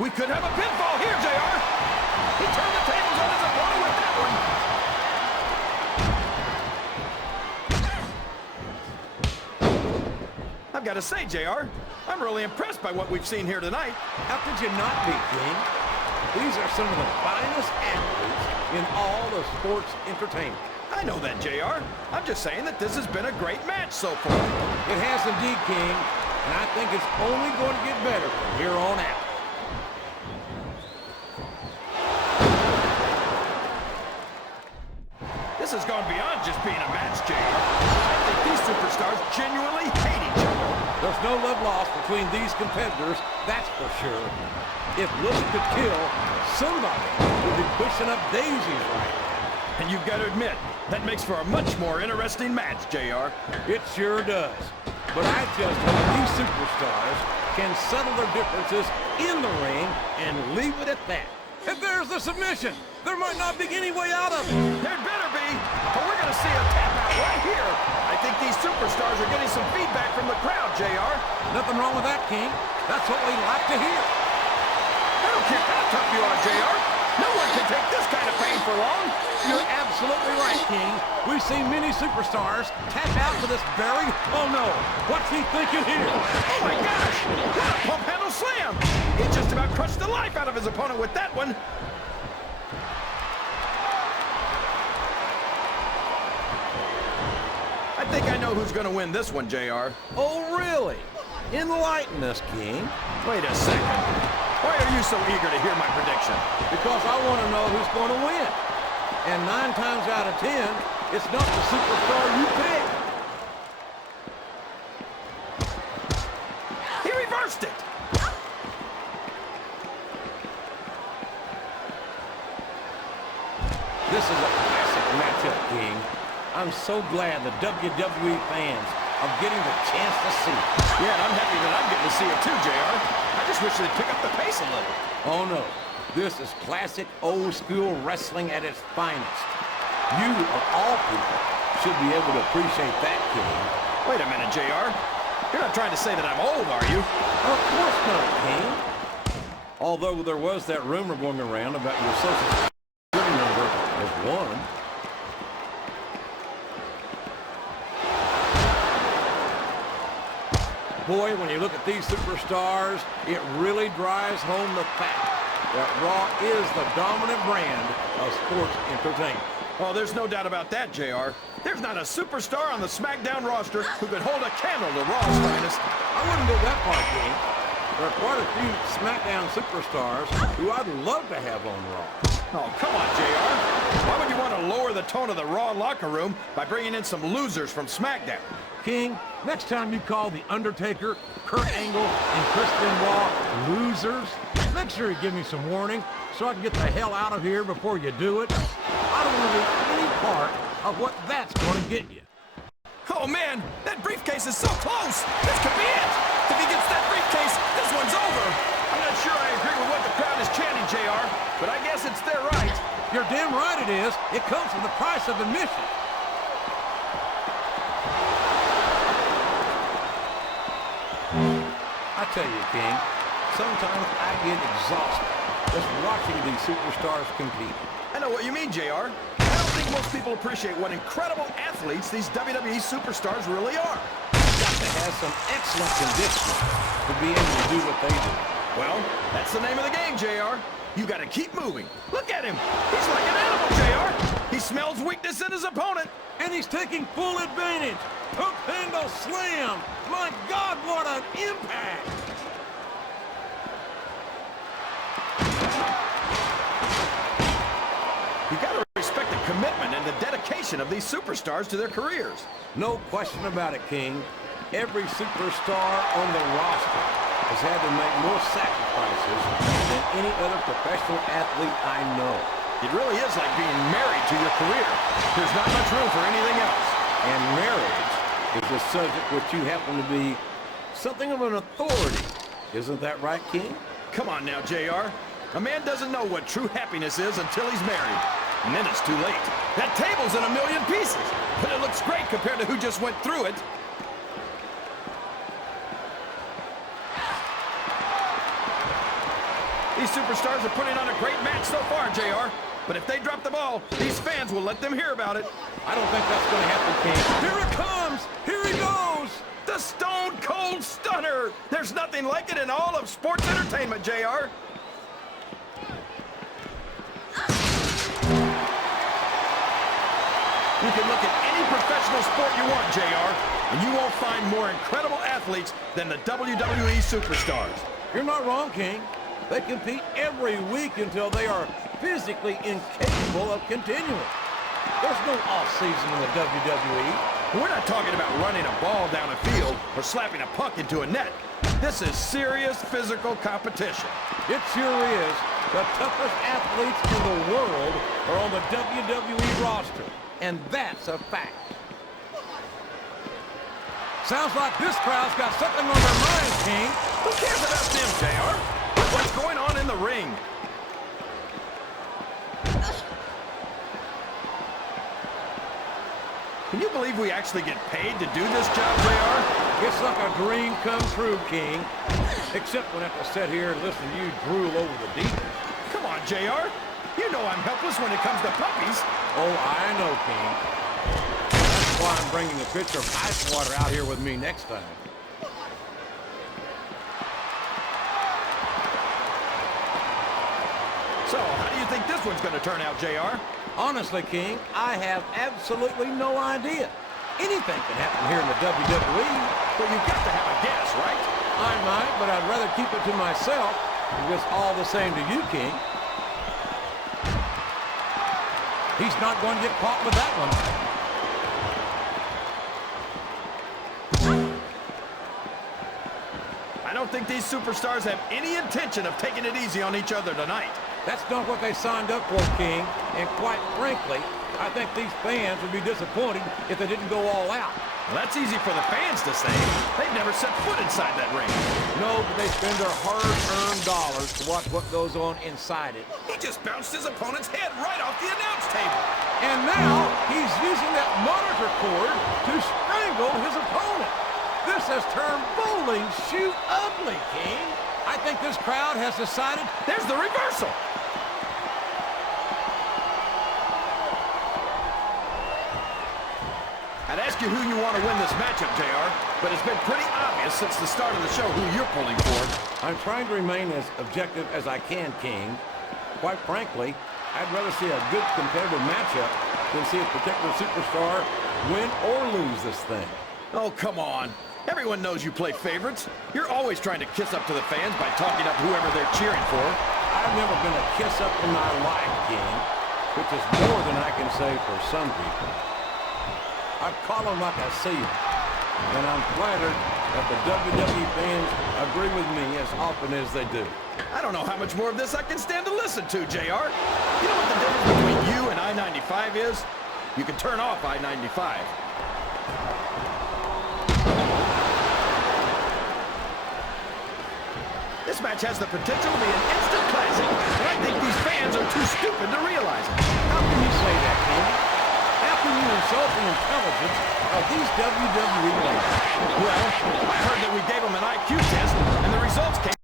We could have a pinfall here, JR. He turned the tables on his opponent with that one. I've got to say, JR, I'm really impressed by what we've seen here tonight. How could you not be, King? These are some of the finest athletes in all of sports entertainment. I know that, JR. I'm just saying that this has been a great match so far. It has indeed, King, and I think it's only going to get better from here on out. This has gone beyond just being a match, JR. I think these superstars genuinely hate each other. There's no love lost between these competitors, that's for sure. If looks could kill, somebody would be pushing up daisies right now. And you've got to admit, that makes for a much more interesting match, JR. It sure does. But I just hope these superstars can settle their differences in the ring and leave it at that. And there's the submission. There might not be any way out of it. There better be, but we're going to see a tap out right here. I think these superstars are getting some feedback from the crowd, JR. Nothing wrong with that, King. That's what we like to hear. I don't care how tough you are, JR. No one can take this kind of pain for long. You're absolutely right, King. We've seen many superstars tap out for this very... Oh, no. What's he thinking here? Oh, my gosh. What a pump handle slam. He just about crushed the life out of his opponent with that one. I think I know who's going to win this one, JR. Oh, really? Enlighten us, King. Wait a second. Why are you so eager to hear my prediction? Because I want to know who's going to win. And 9 times out of 10, it's not the superstar you pick. He reversed it. This is a classic matchup, King. I'm so glad the WWE fans are getting the chance to see it. Yeah, and I'm happy that I'm getting to see it too, JR. I just wish they'd pick up the pace a little. Oh, no. This is classic old-school wrestling at its finest. You, of all people, should be able to appreciate that, King. Wait a minute, JR. You're not trying to say that I'm old, are you? Of course not, King. Although there was that rumor going around about your social security number as one. Boy, when you look at these superstars, it really drives home the fact that Raw is the dominant brand of sports entertainment. Oh, there's no doubt about that, JR. There's not a superstar on the SmackDown roster who could hold a candle to Raw's finest. I wouldn't go that far, King. There are quite a few SmackDown superstars who I'd love to have on Raw. Oh, come on, JR. Why would you want to lower the tone of the Raw locker room by bringing in some losers from SmackDown? King, next time you call The Undertaker, Kurt Angle, and Chris Benoit losers, make sure you give me some warning so I can get the hell out of here before you do it. I don't want to be any part of what that's going to get you. Oh, man, that briefcase is so close. This could be it. If he gets that briefcase, this one's over. I'm not sure I agree with what the crowd is chanting, JR, but I guess it's their right. You're damn right it is. It comes with the price of admission. I tell you, King, sometimes I get exhausted just watching these superstars compete. I know what you mean, JR. I don't think most people appreciate what incredible athletes these WWE superstars really are. You've got to have some excellent conditioning to be able to do what they do. Well, that's the name of the game, JR. You got to keep moving. Look at him. He's like an animal, JR. He smells weakness in his opponent. And he's taking full advantage. Hook handle slam. My God, what an impact. You got to respect the commitment and the dedication of these superstars to their careers. No question about it, King. Every superstar on the roster has had to make more sacrifices than any other professional athlete I know. It really is like being married to your career. There's not much room for anything else. And marriage is a subject which you happen to be something of an authority. Isn't that right, King? Come on now, JR. A man doesn't know what true happiness is until he's married. And then it's too late. That table's in a million pieces. But it looks great compared to who just went through it. superstars are putting on a great match so far, JR. But if they drop the ball, these fans will let them hear about it. I don't think that's going to happen, King. Here it comes! Here he goes! The Stone Cold Stunner! There's nothing like it in all of sports entertainment, JR. You can look at any professional sport you want, JR, and you won't find more incredible athletes than the WWE superstars. You're not wrong, King. They compete every week until they are physically incapable of continuing. There's no off-season in the WWE. We're not talking about running a ball down a field or slapping a puck into a net. This is serious physical competition. It sure is. The toughest athletes in the world are on the WWE roster, and that's a fact. Sounds like this crowd's got something on their minds, King. Who cares about them, JR? What's going on in the ring? Can you believe we actually get paid to do this job, JR? It's like a dream come true, King. Except when I have to sit here and listen to you drool over the deep. Come on, JR. You know I'm helpless when it comes to puppies. Oh, I know, King. That's why I'm bringing a pitcher of ice water out here with me next time. So, how do you think this one's going to turn out, JR? Honestly, King, I have absolutely no idea. Anything can happen here in the WWE. But you've got to have a guess, right? I might, but I'd rather keep it to myself. If it's all the same to you, King. He's not going to get caught with that one. I don't think these superstars have any intention of taking it easy on each other tonight. That's not what they signed up for, King. And quite frankly, I think these fans would be disappointed if they didn't go all out. Well, that's easy for the fans to say. They've never set foot inside that ring. No, but they spend their hard-earned dollars to watch what goes on inside it. He just bounced his opponent's head right off the announce table. And now he's using that monitor cord to strangle his opponent. This has turned bowling shoe ugly, King. I think this crowd has decided... There's the reversal. I'd ask you who you want to win this matchup, JR, but it's been pretty obvious since the start of the show who you're pulling for. I'm trying to remain as objective as I can, King. Quite frankly, I'd rather see a good competitive matchup than see a particular superstar win or lose this thing. Oh, come on. Everyone knows you play favorites. You're always trying to kiss up to the fans by talking up whoever they're cheering for. I've never been a kiss up in my life, King, which is more than I can say for some people. I call them like I see them, and I'm flattered that the WWE fans agree with me as often as they do. I don't know how much more of this I can stand to listen to, JR. You know what the difference between you and I-95 is? You can turn off I-95. This match has the potential to be an instant classic, and I think these fans are too stupid to realize it. How can you say that, King? How can you insult the intelligence of these WWE ladies? Well, I heard that we gave them an IQ test, and the results came...